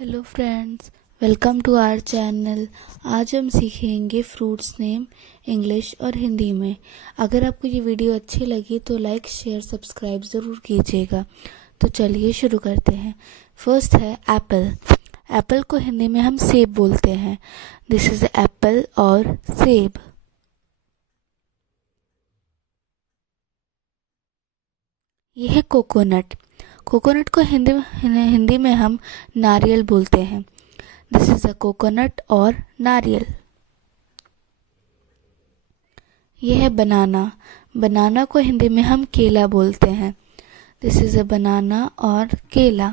Hello friends, welcome to our channel. आज हम सीखेंगे फ्रूट्स नेम इंग्लिश और हिंदी में। अगर आपको ये वीडियो अच्छी लगी तो लाइक शेयर सब्सक्राइब ज़रूर कीजिएगा। तो चलिए शुरू करते हैं। फर्स्ट है एप्पल। एप्पल को हिंदी में हम सेब बोलते हैं। दिस इज़ एप्पल और सेब। ये है कोकोनट। कोकोनट को हिंदी में हम नारियल बोलते हैं। दिस इज अ कोकोनट और नारियल। यह है बनाना। बनाना को हिंदी में हम केला बोलते हैं। दिस इज अ बनाना और केला।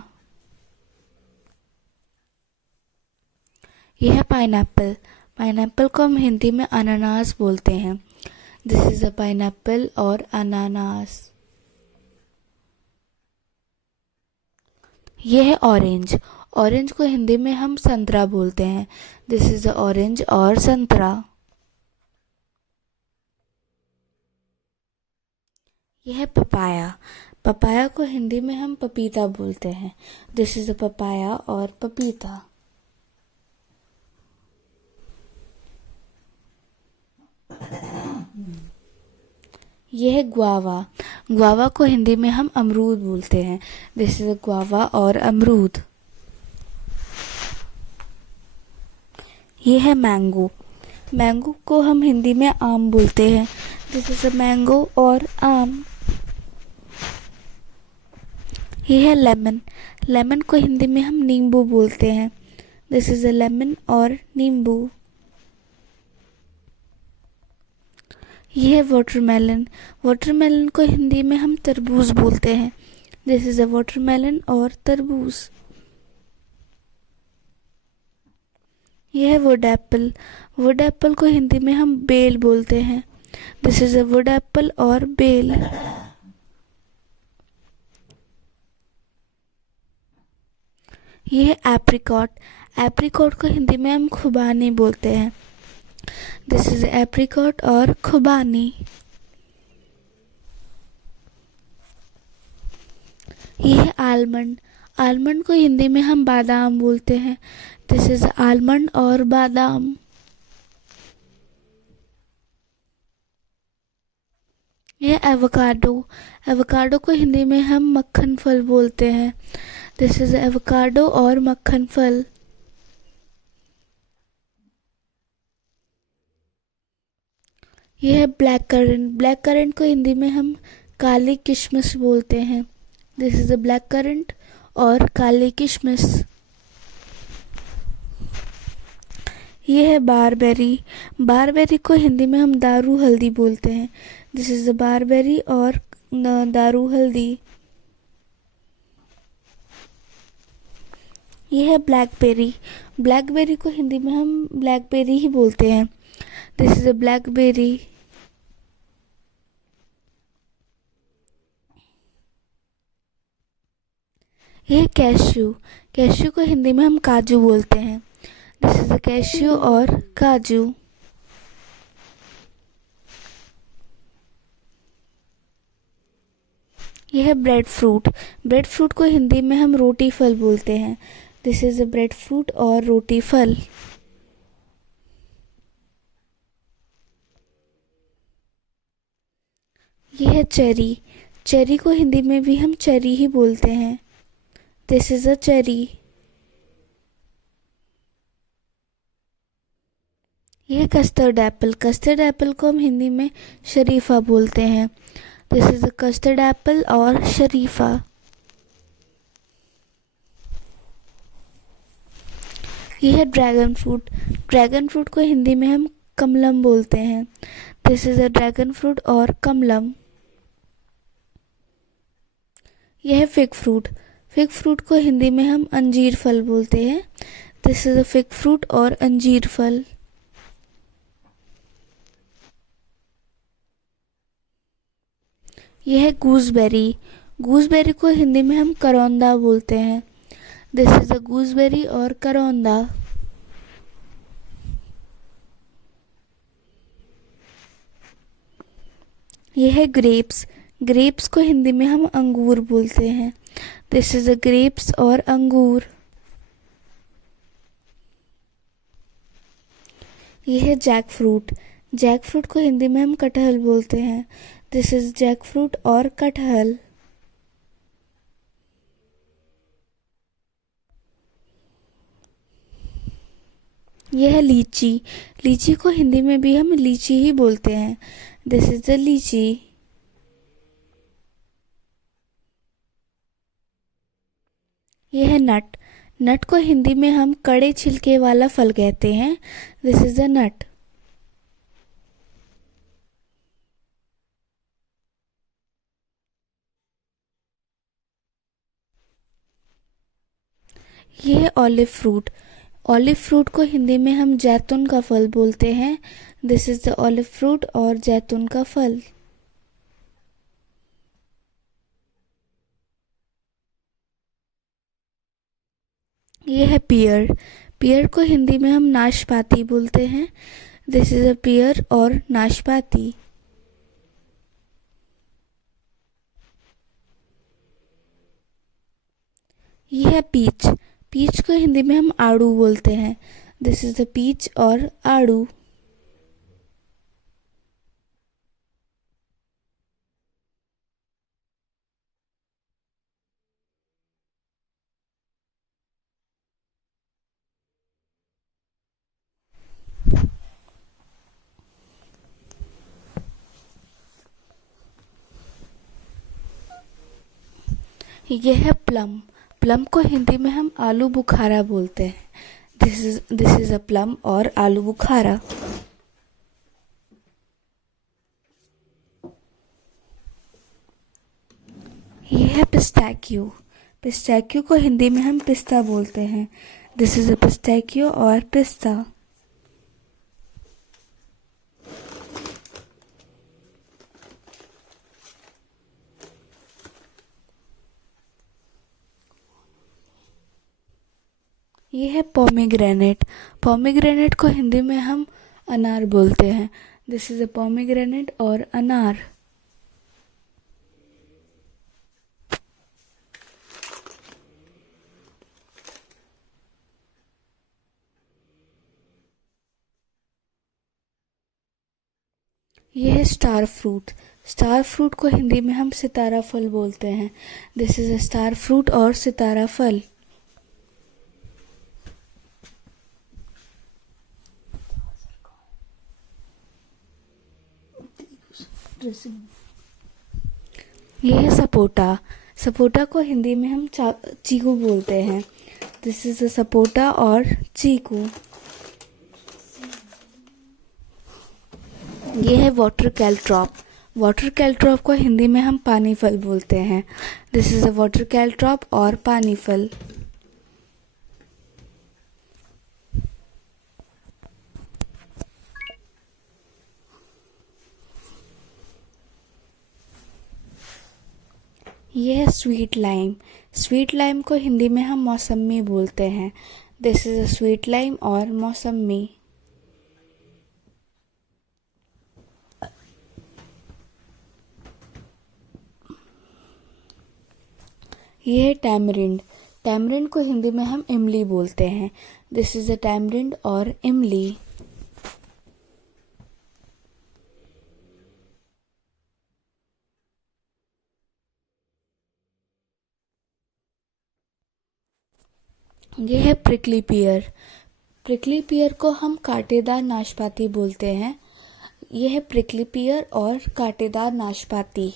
यह है पाइनएप्पल। पाइनएप्पल को हम हिंदी में अनानास बोलते हैं। दिस इज अ पाइनएप्पल और अनानास। यह है ऑरेंज। ऑरेंज को हिंदी में हम संतरा बोलते हैं। दिस इज अ ऑरेंज और संतरा। यह है पपाया। पपाया को हिंदी में हम पपीता बोलते हैं। दिस इज अ पपाया और पपीता। यह है गुआवा। गुआवा को हिंदी में हम अमरूद बोलते हैं। दिस इज अ गुआवा और अमरूद। यह है मैंगो। मैंगो को हम हिंदी में आम बोलते हैं। दिस इज अ मैंगो और आम। यह है लेमन। लेमन को हिंदी में हम नींबू बोलते हैं। दिस इज अ लेमन और नींबू। यह है वाटरमेलन। वाटरमेलन को हिंदी में हम तरबूज बोलते हैं। दिस इज अ वाटरमेलन और तरबूज। यह है वुड एप्पल। वुड एप्पल को हिंदी में हम बेल बोलते हैं। This is a wood apple और बेल। यह है एप्रिकॉट। एप्रिकॉट को हिंदी में हम खुबानी बोलते हैं। दिस इज एप्रिकॉट और खुबानी। यह है आलमंड। आलमंड को हिंदी में हम बादाम बोलते हैं। दिस इज आलमंड और बादाम। यह एवोकाडो। एवोकाडो को हिंदी में हम मक्खन फल बोलते हैं। दिस इज एवोकाडो और मक्खन फल। यह है ब्लैक करंट। ब्लैक करंट को हिंदी में हम काली किशमिश बोलते हैं। This is a black currant और काली किशमिश। यह है बारबेरी। बारबेरी को हिंदी में हम दारू हल्दी बोलते हैं। दिस इज अ बारबेरी और दारू हल्दी। यह है ब्लैकबेरी। ब्लैकबेरी को हिंदी में हम ब्लैकबेरी ही बोलते हैं। This is a blackberry. यह है कैश्यू। कैश्यू को हिंदी में हम काजू बोलते हैं। दिस इज अ कैश्यू और काजू। यह है ब्रेड फ्रूट। ब्रेड फ्रूट को हिंदी में हम रोटी फल बोलते हैं। This is a bread fruit और रोटी फल। यह है चेरी। चेरी को हिंदी में भी हम चेरी ही बोलते हैं। This is a cherry. यह है कस्टर्ड एप्पल। कस्टर्ड एप्पल को हम हिंदी में शरीफा बोलते हैं। This is a custard Apple और शरीफा। यह है ड्रैगन फ्रूट। ड्रैगन फ्रूट को हिंदी में हम कमलम बोलते हैं। This is a dragon fruit और कमलम। यह है फिग फ्रूट। फिग फ्रूट को हिंदी में हम अंजीर फल बोलते हैं। This is a fig fruit और अंजीर फल। यह है गूसबेरी। गूसबेरी को हिंदी में हम करौंदा बोलते हैं। दिस इज अ गूसबेरी और करौंदा। यह है ग्रेप्स। ग्रेप्स को हिंदी में हम अंगूर बोलते हैं। दिस इज अ ग्रेप्स और अंगूर। ये है जैक फ्रूट। जैक फ्रूट को हिंदी में हम कटहल बोलते हैं। दिस इज जैक फ्रूट और कटहल। ये है लीची। लीची को हिंदी में भी हम लीची ही बोलते हैं। दिस इज द लीची। ये है नट। नट को हिंदी में हम कड़े छिलके वाला फल कहते हैं। दिस इज द नट। ये है ऑलिव फ्रूट। ऑलिव फ्रूट को हिंदी में हम जैतून का फल बोलते हैं। This is the olive fruit और जैतून का फल। ये है पियर। पियर को हिंदी में हम नाशपाती बोलते हैं। दिस इज अ पियर और नाशपाती। ये है पीच। पीच को हिंदी में हम आड़ू बोलते हैं। दिस इज द पीच और आड़ू। ये है प्लम। प्लम को हिंदी में हम आलू बुखारा बोलते हैं। दिस इज अ प्लम और आलू बुखारा। ये है पिस्ताक्यू। पिस्ताक्यू को हिंदी में हम पिस्ता बोलते हैं। दिस इज अ पिस्ताक्यू और पिस्ता। ये है पोमीग्रेनेट। पोमीग्रेनेट को हिंदी में हम अनार बोलते हैं। दिस इज अ पोमीग्रेनेट और अनार। ये है स्टार फ्रूट। स्टार फ्रूट को हिंदी में हम सितारा फल बोलते हैं। This is a star fruit और सितारा फल। ये है सपोटा। सपोटा को हिंदी में हम चीकू बोलते हैं। दिस इज अ सपोटा और चीकू। ये है वाटर कैलट्रॉप। वाटर कैलट्रॉप को हिंदी में हम पानी फल बोलते हैं। दिस इज अ वाटर कैलट्रॉप और पानी फल। ये है स्वीट लाइम। स्वीट लाइम को हिंदी में हम मौसमी बोलते हैं। This is a sweet lime और मौसमी। ये है टैमरिंड। टैमरिंड को हिंदी में हम इमली बोलते हैं। दिस इज अ टैमरिंड और इमली। ये है प्रिकली पियर। प्रिकली पियर को हम कांटेदार नाशपाती बोलते हैं। यह है प्रिकली पियर और कांटेदार नाशपाती।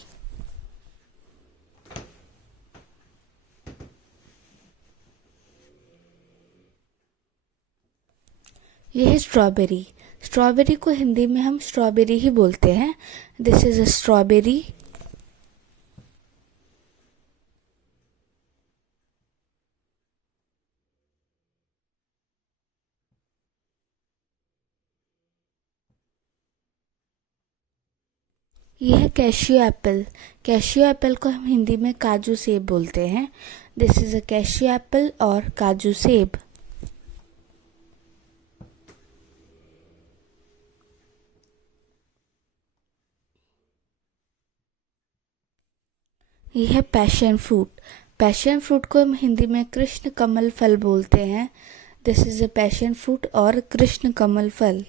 यह है स्ट्रॉबेरी। स्ट्रॉबेरी को हिंदी में हम स्ट्रॉबेरी ही बोलते हैं। This is a strawberry. यह है कैशियो एप्पल। कैशियो एप्पल को हम हिंदी में काजू सेब बोलते हैं। This is a cashew Apple और काजू सेब। यह है पैशन फ्रूट। पैशन फ्रूट को हम हिंदी में कृष्ण कमल फल बोलते हैं। This is a passion fruit और कृष्ण कमल फल।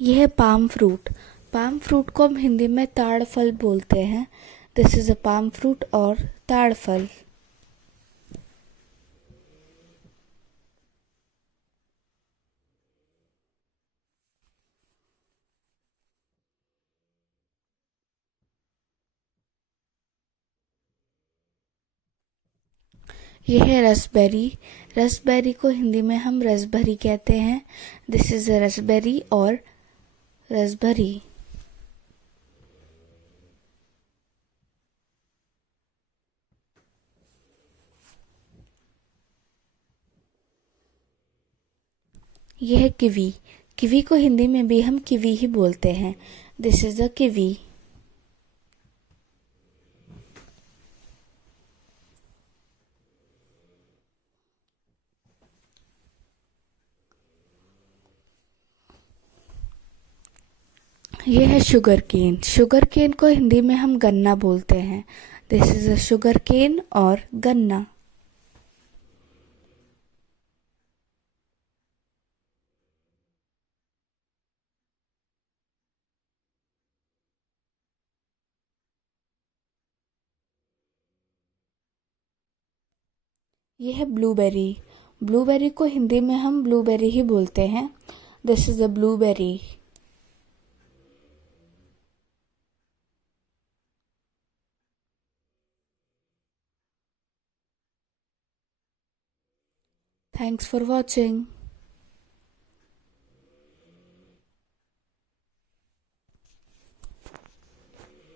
यह है पाम फ्रूट। पाम फ्रूट को हम हिंदी में ताड़ फल बोलते हैं। This is a palm fruit और ताड़ फल। यह है रसबेरी। रसबेरी को हिंदी में हम रसभरी कहते हैं। दिस इज अ रसबेरी और रसभरी। यह है किवी। किवी को हिंदी में भी हम किवी ही बोलते हैं। This is a kiwi. यह है शुगर केन। शुगर केन को हिंदी में हम गन्ना बोलते हैं। This is a sugar cane और गन्ना। यह है ब्लूबेरी। ब्लूबेरी को हिंदी में हम ब्लूबेरी ही बोलते हैं। This is a blueberry. Thanks for watching.